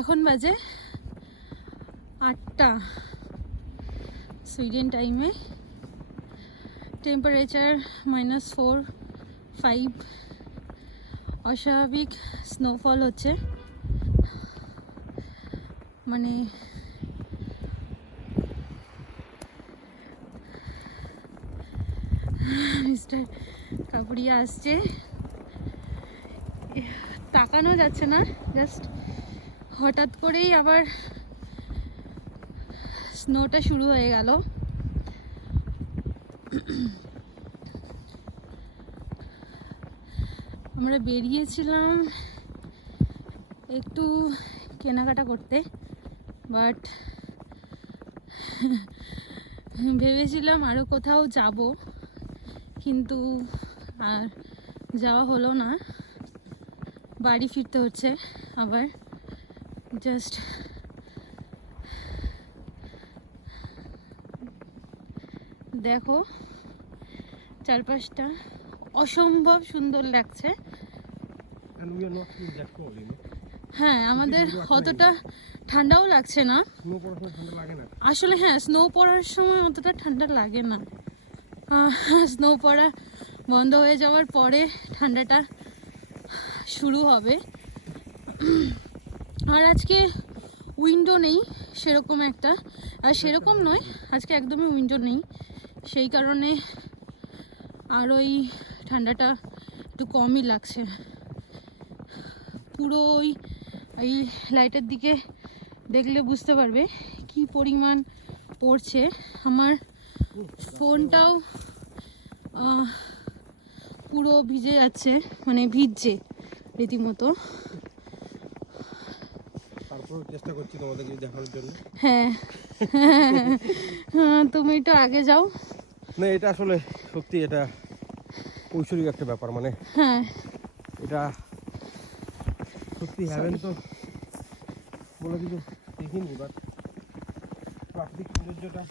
এখন বাজে 8টা সুইডেন টাইমে। টেম্পারেচার -4, 5, অস্বাভাবিক স্নোফল হচ্ছে। মানে মিস্টার কাপুরিয়া আসছে, তাকানো যাচ্ছে না, জাস্ট হঠাৎ করেই আবার স্নোটা শুরু হয়ে গেল। আমরা বেরিয়েছিলাম একটু কেনাকাটা করতে, বাট ভেবেছিলাম আরও কোথাও যাব, কিন্তু আর যাওয়া হলো না। বাড়ি ফিরতে হচ্ছে আবার। জাস্ট দেখো চারপাশটা অসম্ভব সুন্দর লাগছে। হ্যাঁ, আমাদের অতটা ঠান্ডাও লাগছে না আসলে। হ্যাঁ, স্নো পড়ার সময় অতটা ঠান্ডা লাগে না। স্নো পড়া বন্ধ হয়ে যাওয়ার পরে ঠান্ডাটা শুরু হবে। আর আজকে উইন্ডো নেই সেরকম একটা, আর সেরকম নয়, আজকে একদমই উইন্ডো নেই, সেই কারণে আর ওই ঠান্ডাটা একটু কমই লাগছে। পুরো ওই লাইটের দিকে দেখলে বুঝতে পারবে কি পরিমাণ পড়ছে। আমার ফোনটাও পুরো ভিজে যাচ্ছে, মানে ভিজছে রীতিমতো। চেষ্টা করছি তোমাদেরকে দেখানোর জন্য। হ্যাঁ, তুমি একটু আগে যাও। না, এটা আসলে সত্যি, এটা ঐশ্বরিক একটা ব্যাপার। মানে হ্যাঁ, এটা সত্যি হ্যাভেন তো বলে কিছু দেখিনি, বাট প্রাকৃতিক সৌন্দর্যটা